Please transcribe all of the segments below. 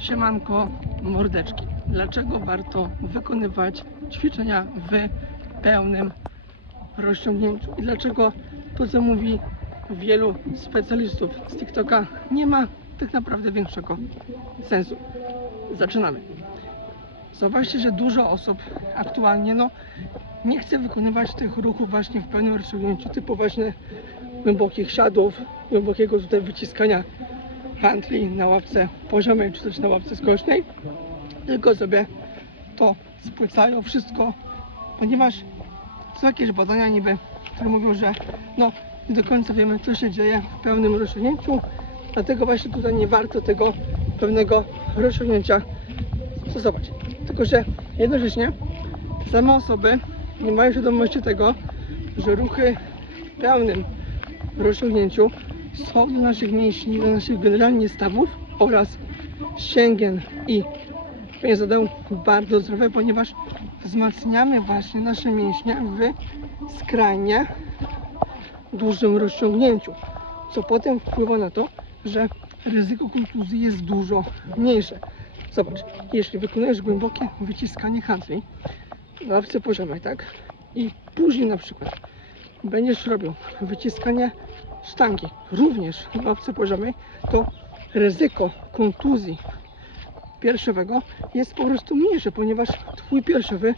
Siemanko mordeczki. Dlaczego warto wykonywać ćwiczenia w pełnym rozciągnięciu? I dlaczego to, co mówi wielu specjalistów z TikToka, nie ma tak naprawdę większego sensu? Zaczynamy. Zobaczcie, że dużo osób aktualnie no, nie chce wykonywać tych ruchów właśnie w pełnym rozciągnięciu, typu właśnie głębokich siadów, głębokiego tutaj wyciskania handli na ławce poziomej czy też na ławce skośnej, tylko sobie to spłycają wszystko, ponieważ są jakieś badania niby, które mówią, że no nie do końca wiemy co się dzieje w pełnym rozciągnięciu, dlatego właśnie tutaj nie warto tego pełnego rozciągnięcia stosować. Tylko, że jednocześnie same osoby nie mają świadomości tego, że ruchy w pełnym rozciągnięciu są do naszych mięśni, do naszych generalnie stawów oraz ścięgien i więzadeł bardzo zdrowe, ponieważ wzmacniamy właśnie nasze mięśnie w skrajnie dużym rozciągnięciu, co potem wpływa na to, że ryzyko kontuzji jest dużo mniejsze. Zobacz, jeśli wykonujesz głębokie wyciskanie handli na ławce poziomej, tak? I później na przykład będziesz robił wyciskanie sztangi również na ławce poziomej, to ryzyko kontuzji piersiowego jest po prostu mniejsze, ponieważ twój piersiowy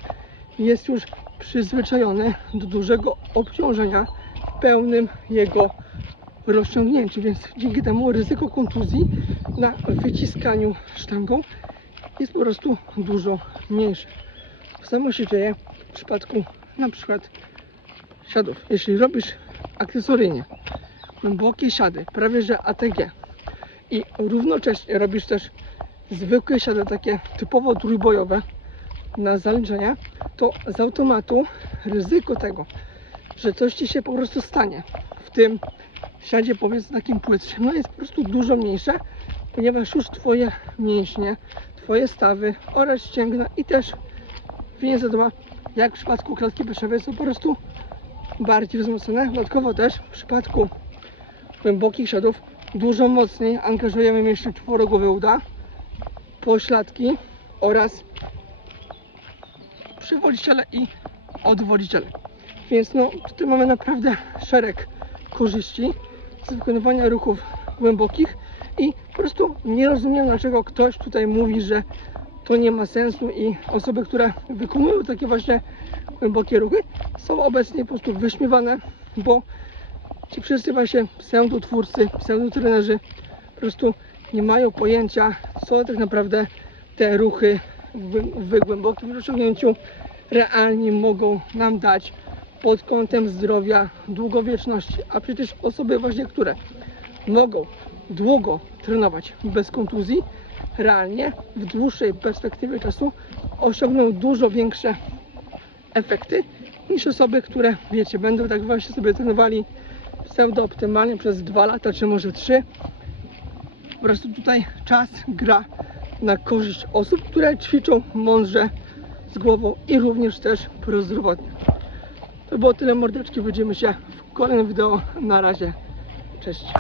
jest już przyzwyczajony do dużego obciążenia w pełnym jego rozciągnięciu, więc dzięki temu ryzyko kontuzji na wyciskaniu sztangą jest po prostu dużo mniejsze. Samo się dzieje w przypadku na przykład siadów. Jeśli robisz akcesoryjnie głębokie siady, prawie że ATG i równocześnie robisz też zwykłe siady takie typowo trójbojowe na zaliczenia, to z automatu ryzyko tego, że coś Ci się po prostu stanie w tym siadzie powiedzmy takim płytszym, no jest po prostu dużo mniejsze, ponieważ już Twoje mięśnie, Twoje stawy oraz ścięgna i też więzadła, jak w przypadku klatki piersiowej są po prostu bardziej wzmocnione. Dodatkowo też w przypadku głębokich siadów dużo mocniej angażujemy mięśnie czworogłowe uda, pośladki oraz przywodziciele i odwodziciele. Więc no tutaj mamy naprawdę szereg korzyści z wykonywania ruchów głębokich i po prostu nie rozumiem dlaczego ktoś tutaj mówi, że to nie ma sensu i osoby, które wykonują takie właśnie głębokie ruchy są obecnie po prostu wyśmiewane, bo ci wszyscy właśnie pseudotwórcy, pseudotrenerzy po prostu nie mają pojęcia, co tak naprawdę te ruchy w, w głębokim rozciągnięciu realnie mogą nam dać pod kątem zdrowia, długowieczności. A przecież osoby właśnie, które mogą długo trenować bez kontuzji, realnie w dłuższej perspektywie czasu osiągną dużo większe efekty niż osoby, które wiecie, będą tak właśnie sobie trenowali pseudo optymalnie przez 2 lata, czy może 3. Po prostu tutaj czas gra na korzyść osób, które ćwiczą mądrze z głową i również też prozdrowotnie. To było tyle mordeczki, widzimy się w kolejnym wideo. Na razie, cześć.